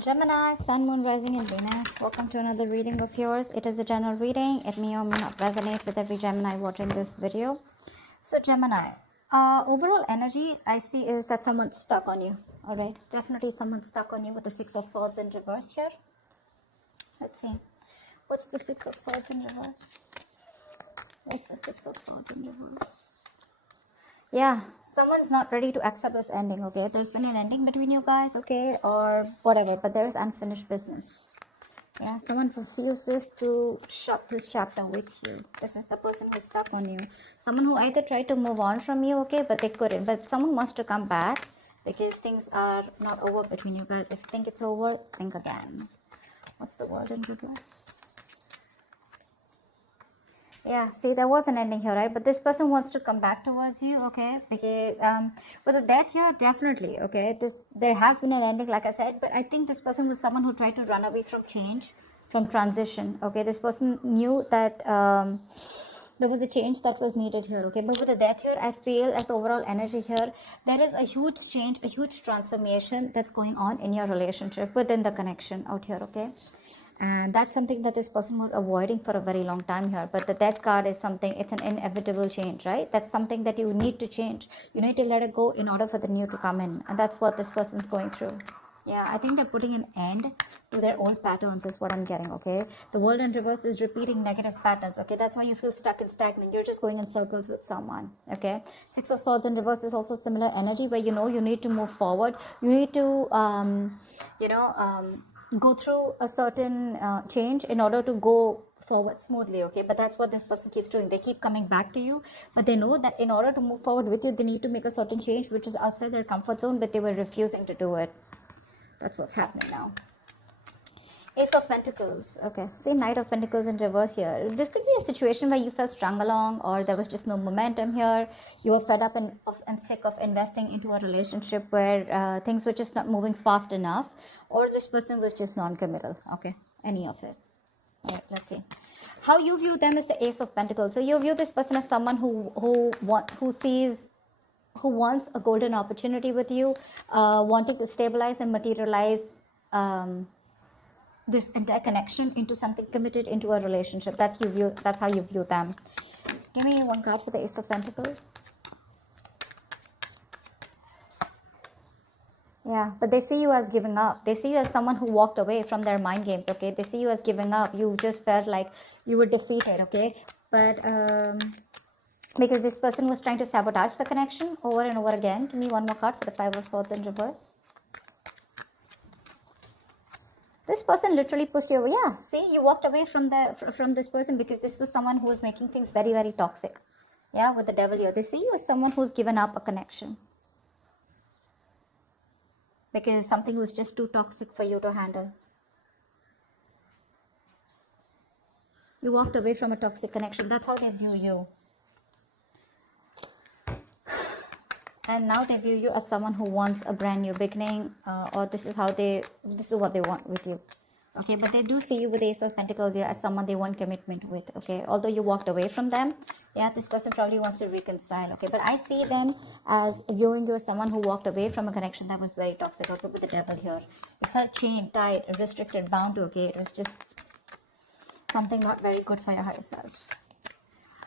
Gemini, Sun, Moon, Rising, and Venus. Welcome to another reading of yours. It is a general reading. It may or may not resonate with every Gemini watching this video. So, Gemini, overall energy I see is that someone's stuck on you. All right, definitely someone's stuck on you with the Six of Swords in reverse here. Let's see. What's the Six of Swords in reverse? What's the Six of Swords in reverse? Yeah, someone's not ready to accept this ending, okay? There's been an ending between you guys, okay? Or whatever, but there is unfinished business. Yeah, someone refuses to shut this chapter with you. This is the person who's stuck on you. Someone who either tried to move on from you, okay, but they couldn't. But someone wants to come back because things are not over between you guys. If you think it's over, think again. What's the word in reverse? Yeah, see, there was an ending here, right? But this person wants to come back towards you, okay? Because with the death here, definitely, okay? There has been an ending, like I said, but I think this person was someone who tried to run away from change, from transition, okay? This person knew that there was a change that was needed here, okay? But with the death here, I feel as overall energy here, there is a huge change, a huge transformation that's going on in your relationship within the connection out here, okay? And that's something that this person was avoiding for a very long time here. But the death card is something, it's an inevitable change, right? That's something that you need to change. You need to let it go in order for the new to come in. And that's what this person's going through. Yeah, I think they're putting an end to their old patterns is what I'm getting, okay? The world in reverse is repeating negative patterns, okay? That's why you feel stuck and stagnant. You're just going in circles with someone, okay? Six of Swords in reverse is also similar energy where you know you need to move forward. You need to, go through a certain change in order to go forward smoothly, okay? But that's what this person keeps doing. They keep coming back to you, but they know that in order to move forward with you, they need to make a certain change which is outside their comfort zone, but they were refusing to do it. That's what's happening now. Ace of Pentacles. Okay, see, Knight of Pentacles in reverse here. This could be a situation where you felt strung along, or there was just no momentum here. You were fed up and sick of investing into a relationship where things were just not moving fast enough, or this person was just non-committal. Okay, any of it. All right, let's see. How you view them is the Ace of Pentacles. So you view this person as someone who wants a golden opportunity with you, wanting to stabilize and materialize this entire connection into something committed, into a relationship. That's how you view them. Give me one card for the Ace of Pentacles. Yeah, but they see you as giving up. They see you as someone who walked away from their mind games, okay? They see you as giving up. You just felt like you were defeated, okay? But because this person was trying to sabotage the connection over and over again. Give me one more card for the Five of Swords in reverse. This person literally pushed you away. Yeah, see, you walked away from this person because this was someone who was making things very, very toxic. Yeah, with the Devil here. They see you as someone who's given up a connection because something was just too toxic for you to handle. You walked away from a toxic connection. That's how they view you. And now they view you as someone who wants a brand new beginning, or this is what they want with you. Okay, but they do see you with the Ace of Pentacles here as someone they want commitment with, okay? Although you walked away from them, yeah, this person probably wants to reconcile, okay? But I see them as viewing you as someone who walked away from a connection that was very toxic, okay? With the Devil here. You felt chained, tied, restricted, bound to, okay? It was just something not very good for your higher self.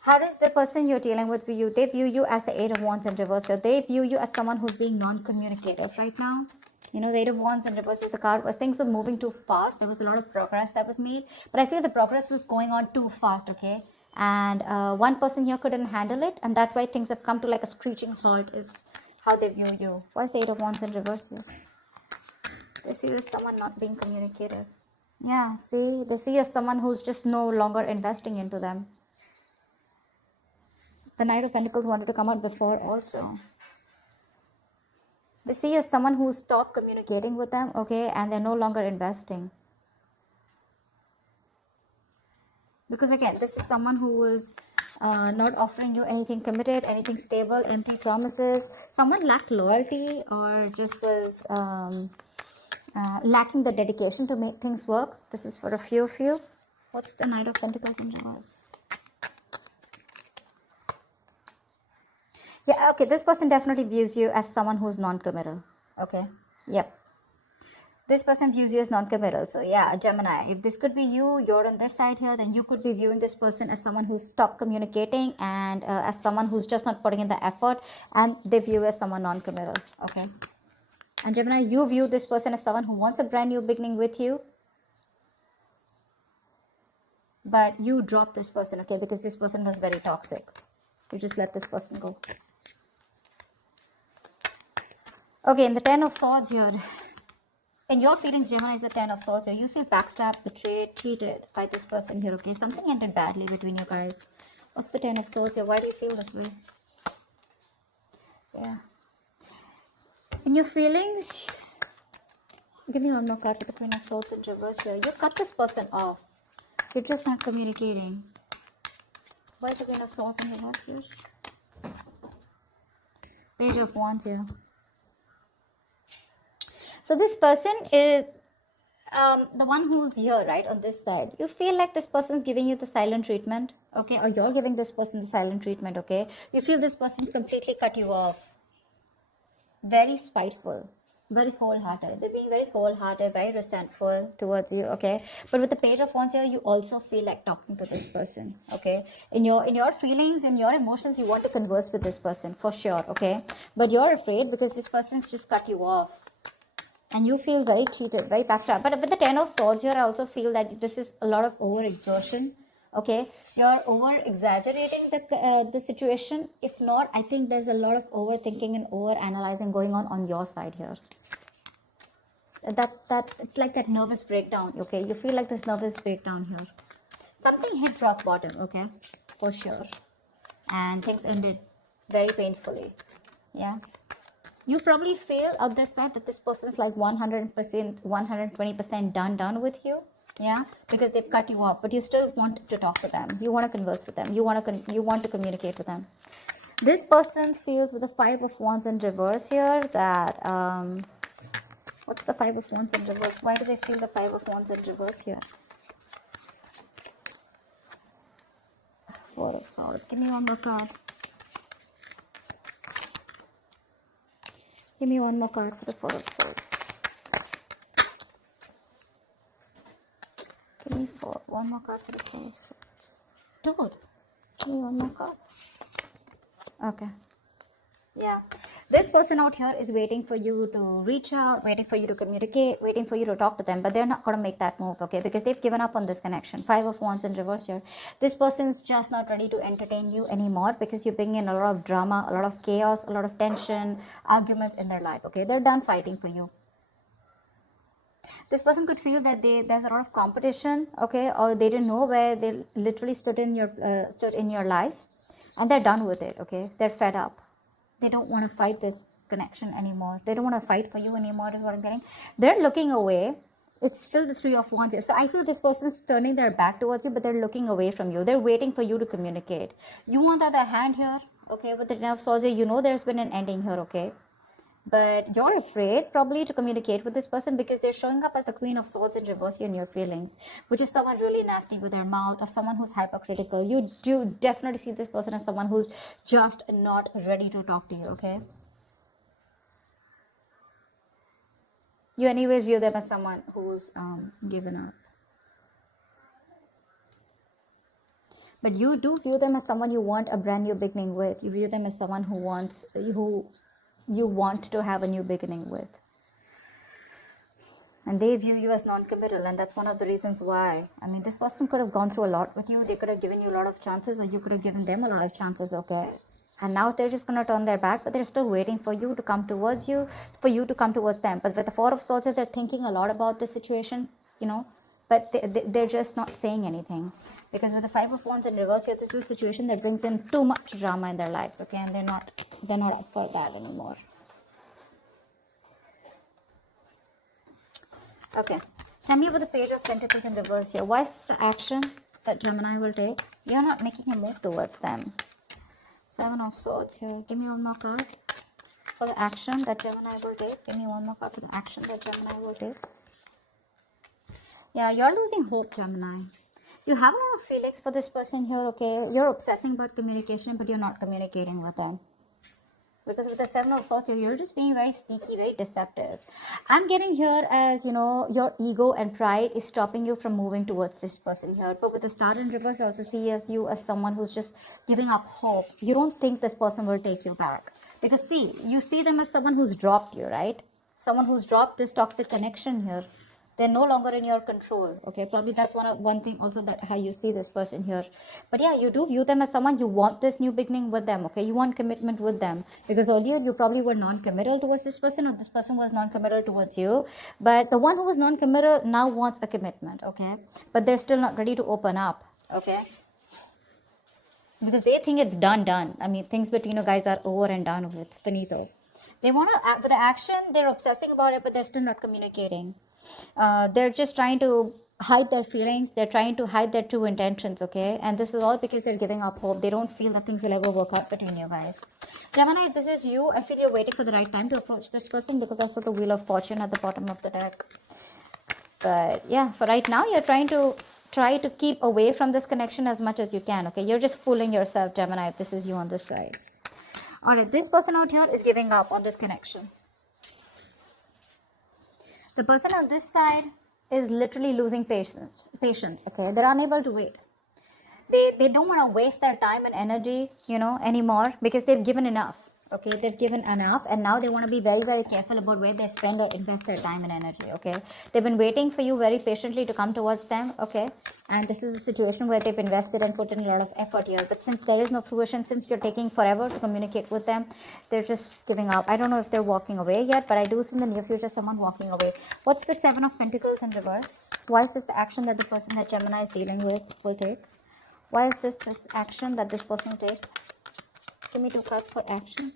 How does the person you're dealing with view you? They view you as the Eight of Wands in reverse. So they view you as someone who's being non-communicative right now. You know, the Eight of Wands in reverse is the card where things were moving too fast. There was a lot of progress that was made. But I feel the progress was going on too fast, okay? And one person here couldn't handle it. And that's why things have come to like a screeching halt is how they view you. Why is the Eight of Wands in reverse here? They see you as someone not being communicative. Yeah, see? They see you as someone who's just no longer investing into them. The Knight of Pentacles wanted to come out before also. They see you as someone who stopped communicating with them, okay, and they're no longer investing. Because again, this is someone who is not offering you anything committed, anything stable, empty promises. Someone lacked loyalty or just was lacking the dedication to make things work. This is for a few of you. What's the Knight of Pentacles in reverse? Yeah, okay, this person definitely views you as someone who's non-committal. Okay, yep. This person views you as non-committal. So yeah, Gemini, if this could be you, you're on this side here, then you could be viewing this person as someone who's stopped communicating and as someone who's just not putting in the effort, and they view you as someone non-committal. Okay. And Gemini, you view this person as someone who wants a brand new beginning with you, but you drop this person, okay, because this person was very toxic. You just let this person go. Okay, in the 10 of Swords here, in your feelings, Gemini, is the 10 of Swords here. You feel backstabbed, betrayed, cheated by this person here, okay? Something ended badly between you guys. What's the 10 of Swords here? Why do you feel this way? Yeah. In your feelings, give me one more card for the Queen of Swords in reverse here. You cut this person off. You're just not communicating. Why is the Queen of Swords in reverse here? Page of Wands here. So this person is the one who's here, right, on this side. You feel like this person's giving you the silent treatment, okay, or you're giving this person the silent treatment, okay. You feel this person's completely cut you off. Very spiteful, very cold-hearted. They're being very cold-hearted, very resentful towards you, okay. But with the Page of Wands here, you also feel like talking to this person, okay. In your feelings, in your emotions, you want to converse with this person for sure, okay. But you're afraid because this person's just cut you off. And you feel very cheated, very backstabbed. But with the 10 of Swords here, I also feel that this is a lot of over-exertion. Okay, you're over-exaggerating the situation. If not, I think there's a lot of overthinking and over-analyzing going on your side here. It's like that nervous breakdown. Okay, you feel like this nervous breakdown here. Something hit rock bottom. Okay, for sure, and things ended very painfully. Yeah. You probably feel on this side that this person's like 100%, 120% done with you. Yeah, because they've cut you off, but you still want to talk to them. You want to converse with them. You want to communicate with them. This person feels with the 5 of Wands in reverse here that what's the 5 of Wands in reverse? Why do they feel the 5 of Wands in reverse here? 4 of Swords. Give me one more card. Give me one more card for the 4 of Swords. Give me one more card for the 4 of Swords. Dude, give me one more card. Okay. Yeah. This person out here is waiting for you to reach out, waiting for you to communicate, waiting for you to talk to them, but they're not going to make that move, okay, because they've given up on this connection. 5 of Wands in reverse here. This person's just not ready to entertain you anymore because you bring in a lot of drama, a lot of chaos, a lot of tension, arguments in their life, okay. They're done fighting for you. This person could feel that there's a lot of competition, okay, or they didn't know where they literally stood in your life, and they're done with it, okay. They're fed up. They don't want to fight this connection anymore. They don't want to fight for you anymore, is what I'm getting. They're looking away. It's still the 3 of Wands here. So I feel this person's turning their back towards you, but they're looking away from you. They're waiting for you to communicate. You, on the other hand here, okay, with the 10 of Swords here, you know there's been an ending here, okay. But you're afraid probably to communicate with this person because they're showing up as the Queen of Swords in reverse here in your feelings, which is someone really nasty with their mouth or someone who's hypercritical. You do definitely see this person as someone who's just not ready to talk to you, okay? You anyways view them as someone who's given up. But you do view them as someone you want a brand new beginning with. You view them as someone who you want to have a new beginning with. And they view you as non-committal, and that's one of the reasons why. I mean, this person could have gone through a lot with you. They could have given you a lot of chances, or you could have given them a lot of chances, okay? And now they're just going to turn their back, but they're still waiting for you to come towards you, for you to come towards them. But with the 4 of Swords, they're thinking a lot about this situation, you know, but they're just not saying anything. Because with the 5 of Wands in reverse here, this is a situation that brings them too much drama in their lives, okay? And they're not up for that anymore. Okay, tell me about the Page of Pentacles in reverse here. Why is this the action that Gemini will take? You're not making a move towards them. 7 of Swords here. Give me one more card for the action that Gemini will take. Give me one more card for the action that Gemini will take. Yeah, you're losing hope, Gemini. You have a lot of feelings for this person here, okay? You're obsessing about communication, but you're not communicating with them. because with the Seven of Swords, you're just being very sneaky, very deceptive. I'm getting here as, you know, your ego and pride is stopping you from moving towards this person here. But with the Star in reverse, I also see as you as someone who's just giving up hope. You don't think this person will take you back. Because see, you see them as someone who's dropped you, right? Someone who's dropped this toxic connection here. They're no longer in your control. Okay, probably that's one thing also that how you see this person here. But yeah, you do view them as someone you want this new beginning with them. Okay, you want commitment with them, because earlier you probably were non-committal towards this person, or this person was non-committal towards you. But the one who was non-committal now wants a commitment. Okay, but they're still not ready to open up. Okay, because they think it's done. I mean, things between you guys are over and done with. Finito. They want to act with the action. They're obsessing about it, but they're still not communicating. They're just trying to hide their feelings. They're trying to hide their true intentions. Okay, and this is all because they're giving up hope. They don't feel that things will ever work out between you guys. Gemini, this is you. I feel you're waiting for the right time to approach this person, because I saw the Wheel of Fortune at the bottom of the deck. But yeah, for right now, you're trying to keep away from this connection as much as you can. Okay, you're just fooling yourself, Gemini, if this is you on this side. All right, this person out here is giving up on this connection. The person on this side is literally losing patience. Okay, they're unable to wait. They don't want to waste their time and energy, you know, anymore, because they've given enough. Okay, they've given enough, and now they want to be very, very careful about where they spend or invest their time and energy. Okay, they've been waiting for you very patiently to come towards them. Okay, and this is a situation where they've invested and put in a lot of effort here, but since there is no fruition, since you're taking forever to communicate with them, they're just giving up. I don't know if they're walking away yet, but I do see in the near future someone walking away. What's the Seven of Pentacles in reverse? Why is this the action that the person that Gemini is dealing with will take? Why is this action that this person will take? Give me 2 cards for action.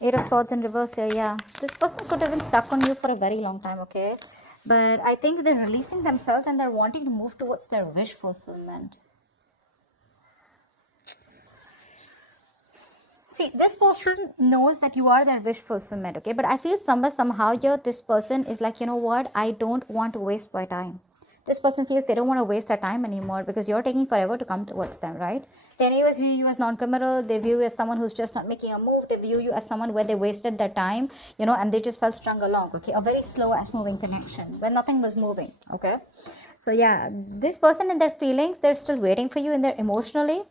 8 of Swords in reverse here, yeah. This person could have been stuck on you for a very long time, okay? But I think they're releasing themselves and they're wanting to move towards their wish fulfillment. See, this person knows that you are their wish fulfillment, okay? But I feel somehow here, this person is like, you know what? I don't want to waste my time. This person feels they don't want to waste their time anymore because you're taking forever to come towards them, right? They anyways view you as non-committal. They view you as someone who's just not making a move. They view you as someone where they wasted their time, you know, and they just felt strung along, okay? A very slow ass moving connection where nothing was moving, okay? So yeah, this person and their feelings, they're still waiting for you in their emotionally,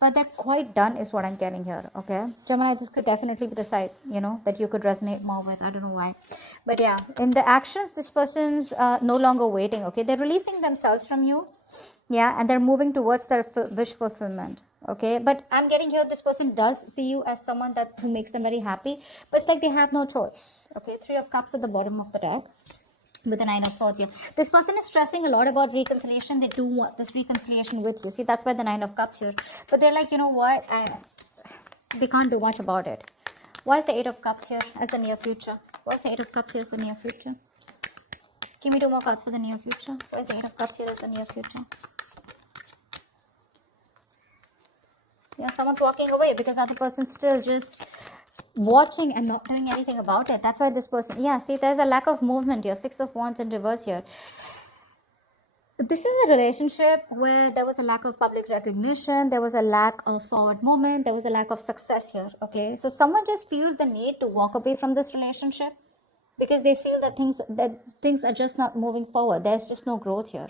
but they're quite done is what I'm getting here, okay? Gemini, this could definitely be the side, you know, that you could resonate more with. I don't know why. But yeah, in the actions, this person's no longer waiting, okay? They're releasing themselves from you, yeah, and they're moving towards their wish fulfillment, okay? But I'm getting here, this person does see you as someone who makes them very happy, but it's like they have no choice, okay? 3 of Cups at the bottom of the deck, with the 9 of Swords here. This person is stressing a lot about reconciliation. They do want this reconciliation with you. See, that's why the 9 of Cups here. But they're like, you know what? They can't do much about it. Why is the 8 of Cups here as the near future? Why is the 8 of Cups here as the near future? Give me 2 more cards for the near future. Why is the 8 of Cups here as the near future? Yeah, someone's walking away because the other person's still just watching and not doing anything about it. That's why this person, yeah, see, there's a lack of movement here. 6 of Wands in reverse here. This is a relationship where there was a lack of public recognition, there was a lack of forward movement, there was a lack of success here, okay? So someone just feels the need to walk away from this relationship because they feel that things are just not moving forward. There's just no growth here.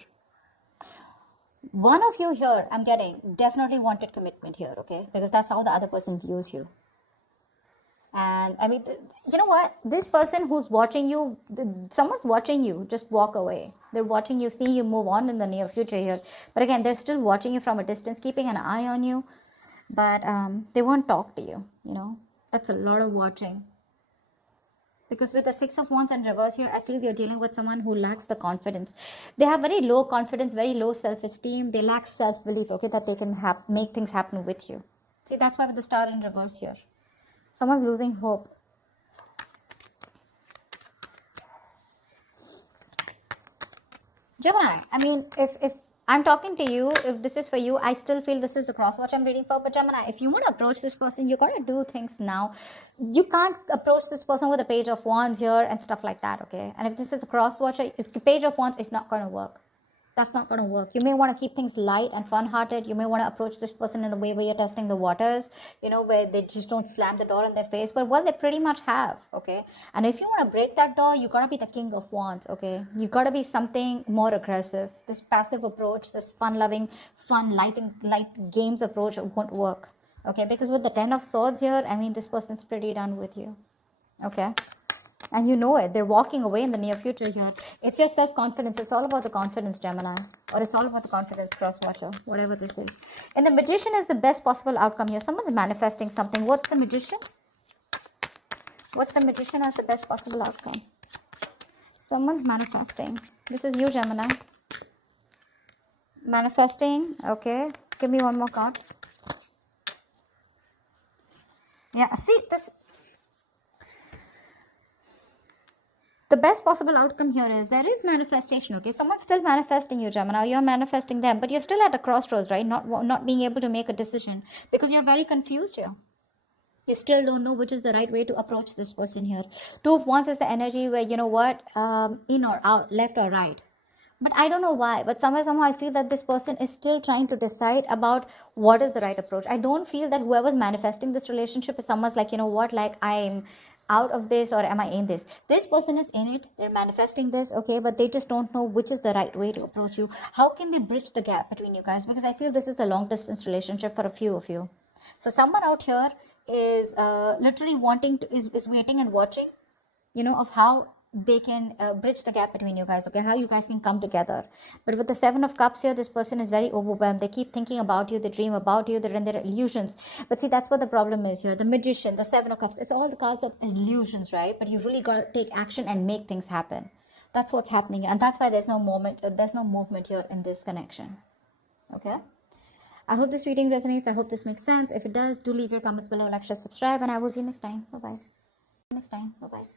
One of you here, I'm getting, definitely wanted commitment here, okay? Because that's how the other person views you. And I mean, you know what? This person who's watching you, someone's watching you, just walk away. They're watching you, seeing you move on in the near future here. But again, they're still watching you from a distance, keeping an eye on you. But they won't talk to you, you know. That's a lot of watching. Because with the 6 of Wands in reverse here, I feel you're dealing with someone who lacks the confidence. They have very low confidence, very low self-esteem. They lack self-belief, okay, that they can make things happen with you. See, that's why with the Star in reverse here. Someone's losing hope. Gemini, I mean, if I'm talking to you, if this is for you, I still feel this is the cross watch I'm reading for. But Gemini, if you want to approach this person, you got to do things now. You can't approach this person with a Page of Wands here and stuff like that, okay? And if this is the cross watch, if the Page of Wands is not going to work. That's not going to work. You may want to keep things light and fun-hearted. You may want to approach this person in a way where you're testing the waters, where they just don't slam the door in their face. But well, they pretty much have, okay? And if you want to break that door, you got to be the king of wands, okay? You got to be something more aggressive. This passive approach, this fun-loving, light games approach won't work, okay? Because with the 10 of swords here, I mean, this person's pretty done with you, okay? And you know it. They're walking away in the near future here. It's your self-confidence. It's all about the confidence, Gemini. Or it's all about the confidence, cross-watcher. Whatever this is. And the magician is the best possible outcome here. Someone's manifesting something. What's the magician? What's the magician as the best possible outcome? Someone's manifesting. This is you, Gemini. Manifesting. Okay. Give me one more card. Yeah. See, this... The best possible outcome here is there is manifestation, okay? Someone's still manifesting you, Gemini. You're manifesting them, but you're still at a crossroads, right? Not being able to make a decision because you're very confused here. You still don't know which is the right way to approach this person here. Two of Wands is the energy where, you know what, in or out, left or right. But I don't know why, but somehow I feel that this person is still trying to decide about what is the right approach. I don't feel that whoever's manifesting this relationship is someone's like, you know what, like I'm out of this or am I in this? This person is in it. They're manifesting this, okay, but they just don't know which is the right way to approach you. How can they bridge the gap between you guys? Because I feel this is a long distance relationship for a few of you. So someone out here is literally wanting to, is waiting and watching, of how they can bridge the gap between you guys, okay, how you guys can come together. But with the 7 of Cups here, this person is very overwhelmed. They keep thinking about you, they dream about you, they're in their illusions. But see, that's what the problem is here. The Magician, the 7 of Cups, it's all the cards of illusions, right? But you really got to take action and make things happen. That's what's happening, and that's why there's no movement here in this connection, okay? I hope this reading resonates. I hope this makes sense. If it does, do leave your comments below, like, share, subscribe, and I will see you next time. Bye-bye. Next time. Bye-bye.